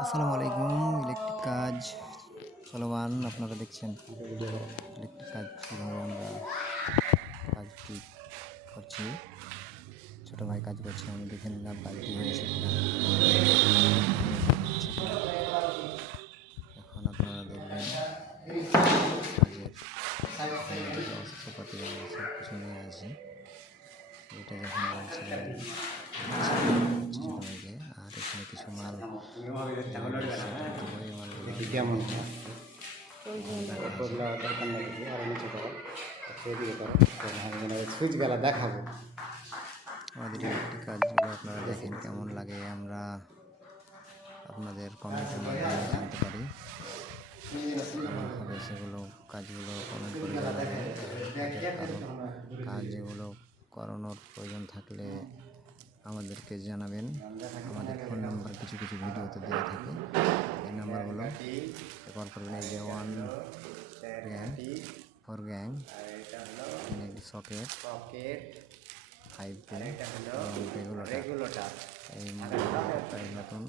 আসসালামু আলাইকুম। ইলেকট্রিক কাজ চলমান, আপনারা দেখছেন ইলেকট্রিক কাজ কীভাবে আমরা কাজটি করছি। ছোটো ভাই কাজ করছে, আমি দেখে নিলাম কাজটি হয়েছে কিনা। এখন আপনারা দেখবেন কাজের অস্ত্রপাতি সব কিছু নিয়ে আছে। এটা যখন বলছে ছোটো ভাইকে, আর এখানে কিছু মাল দেখাবো আমাদের ইলেকট্রিক কাজগুলো আপনারা দেখেন কেমন লাগে, আমরা আপনাদের কমেন্টের মাধ্যমে জানতে পারি। কেমনভাবে সেগুলো কাজগুলো কমেন্ট করে জানাবেন। কাজ যেগুলো করানোর প্রয়োজন থাকলে আমাদেরকে জানাবেন। আমাদের ফোন নাম্বার কিছু কিছু ভিডিওতে দেওয়া থাকে, এই নাম্বারগুলো কল করবেন। এই যে 1 gang 4 gang, socket 5 pin regulator, এই নতুন